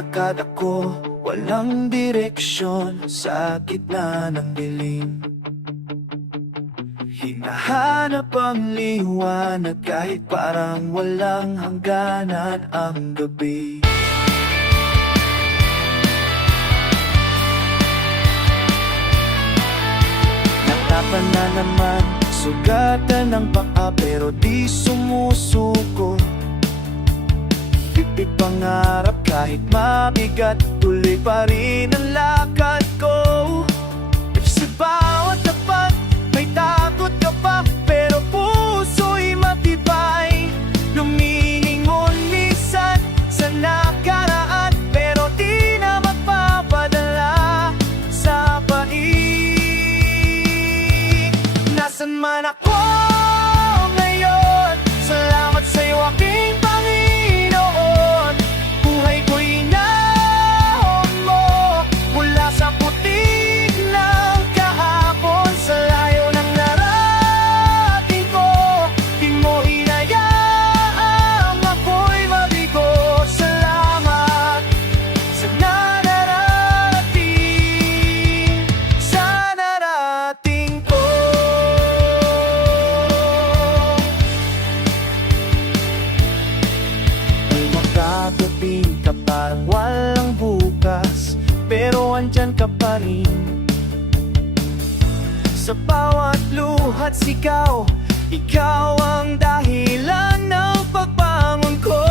naglalakad ako, walang direksyon sa gitna ng dilim. Hinahanap ang liwanag kahit parang walang hangganan ang gabi. Natapan na naman, sugatan ng paa pero di sumusuko. Pipit pangarap kahit mabigat, tuloy pa rin ang lakad ko. Sa bawat tapat, may takot ka pa, pero puso'y matibay. Lumilingon minsan sa nakaraan, pero di na magpapadala sa paig. Nasaan man ako ngayon, salamat sa'yo aking Panginoon. Buhay ko'y inahon mo mula sa putik ng kahapon. Sa layo ng narating ko, di mo hinayaang ako'y mabigo. Salamat sa nararating, sa narating ko. May makakaping ka parang walang bukas, pero andyan ka pa rin. Sa bawat luhat sigaw, ikaw ang dahilan ng pagbangon ko.